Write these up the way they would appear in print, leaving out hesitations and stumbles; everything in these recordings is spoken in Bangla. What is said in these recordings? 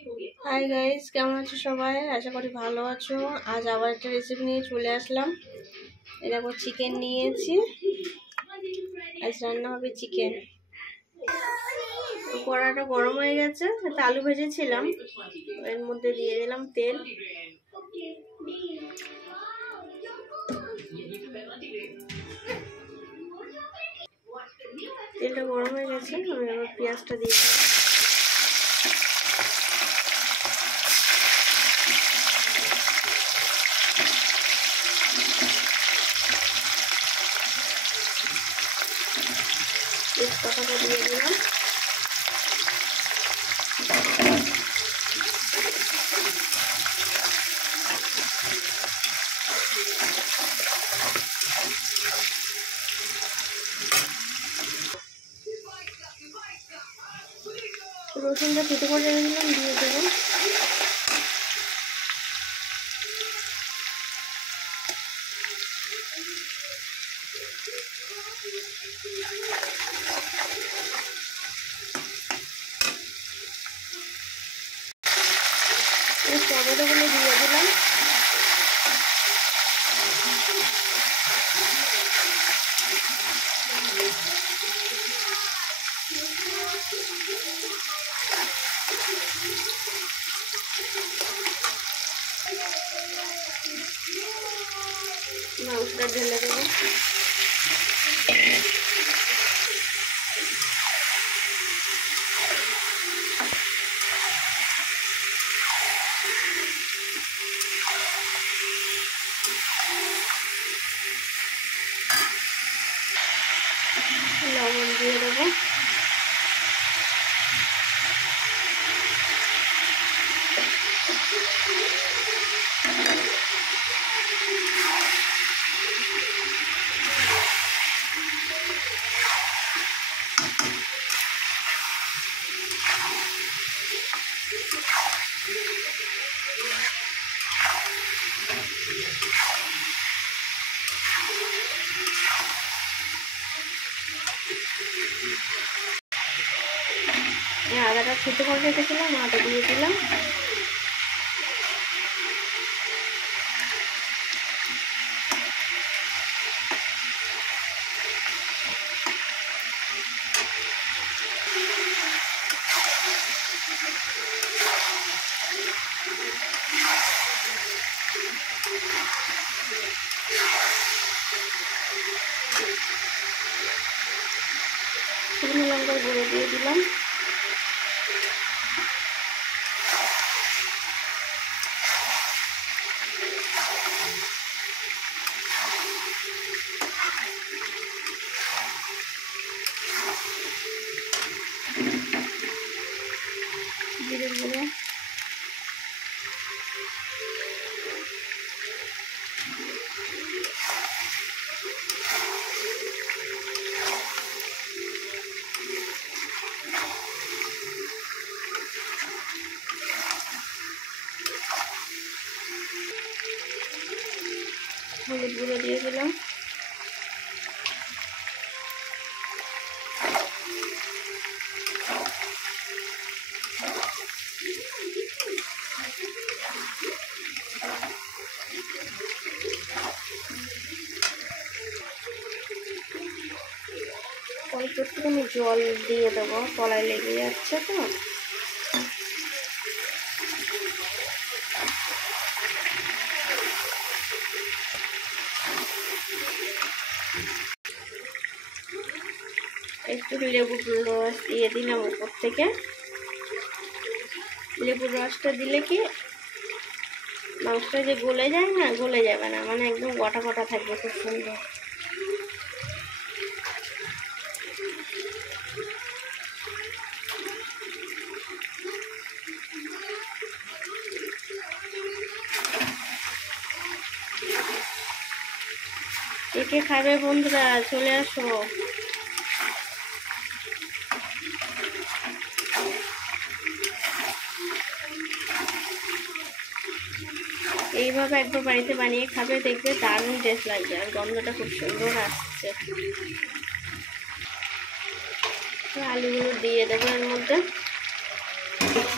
হাই গাইস, কেমন আছো সবাই? আশা করি ভালো আছো। আজ আবার একটা রেসিপি নিয়ে চলে আসলাম। এই দেখো, চিকেন নিয়েছি। আজ রান্না হবে চিকেন। কড়াটা গরম হয়ে গেছে, আলু ভেজেছিলাম, এর মধ্যে দিয়ে দিলাম তেল। তেলটা গরম হয়ে গেছে, আমি এবার পেঁয়াজটা দিয়ে দিলাম। তেজপাতাটা দিয়ে দিলাম। রসুনটা কেটে করে রেখে দিলাম, দিয়ে দেবো। টমেটোগুলো দিয়ে দিলাম। মাংসটা ঢেলে দেবো। লবণ দিয়ে দেবো। আদাটা খেতে করে রেখেছিলাম, আদা দিয়ে দিলাম। শুকনো লঙ্কার গুঁড়ো দিয়ে দিলাম। জিরের গুঁড়ো, হলুদ গুঁড়ো দিয়ে দিলাম। অল্প একটুখানি জল দিয়ে দেবো, কড়াই লেগে যাচ্ছে তো। একটু লেবুর রস দিয়ে দিলাম উপর থেকে। লেবুর রসটা দিলে কি মাংসটা যে গলে যায় না, গলে যাবে না, মানে একদম গোটা গোটা থাকবে, খুব সুন্দর। কে খাবে বন্ধুরা, চলে আসো। এইভাবে একবার বাড়িতে বানিয়ে খাবে, দেখবে দারুণ টেস্ট লাগবে, আর গন্ধটা খুব সুন্দর আসছে। আলুগুলো দিয়ে দেবো এর মধ্যে।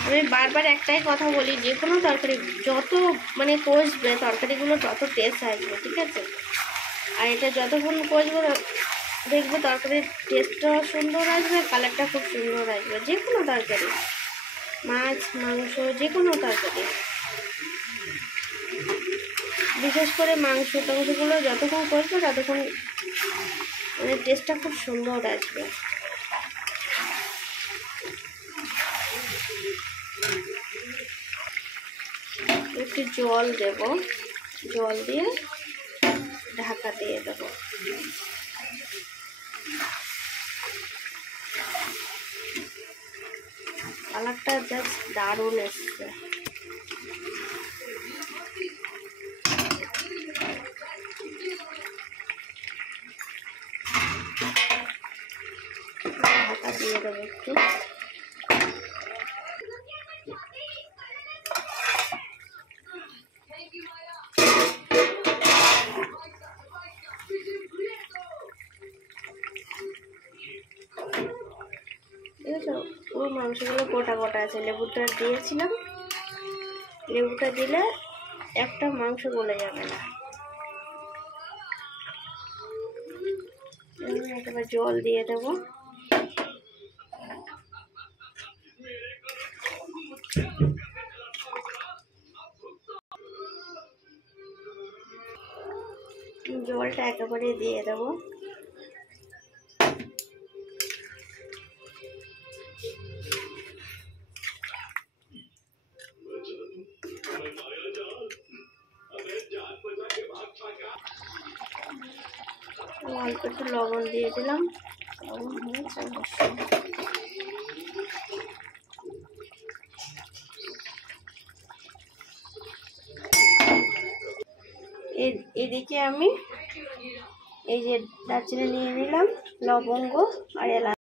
আমি বারবার একটাই কথা বলি, যে কোনো তরকারি যত মানে কষবে তরকারিগুলো তত টেস্ট আসবে, ঠিক আছে? আর এটা যতক্ষণ কষবে দেখবে তরকারির টেস্টটাও সুন্দর আসবে, কালারটা খুব সুন্দর আসবে। যে কোনো তরকারি, মাছ মাংস যে কোনো তরকারি, বিশেষ করে মাংস টাংসগুলো যতক্ষণ কষবে ততক্ষণ মানে টেস্টটা খুব সুন্দর আসবে। একটু জল দেব, জল দিয়ে ঢাকা দিয়ে দেবো। কালারটা জাস্ট দারুণ এসছে। ঢাকা দিয়ে দেবো একটু। ঠিক আছে, পুরো মাংসগুলো গোটা গোটা আছে। লেবুটা দিয়েছিলাম, লেবুটা দিলে একটা মাংস গলে যাবে না। একেবারে জল দিয়ে দেবো। জলটা একেবারে দিয়ে দেবো। অল্প একটু লবণ দিয়ে দিলাম, লবণ হয়েছে অবশ্যই। এদিকে আমি এই যে দারচিনি নিয়ে নিলাম, লবঙ্গ আর এলাচ।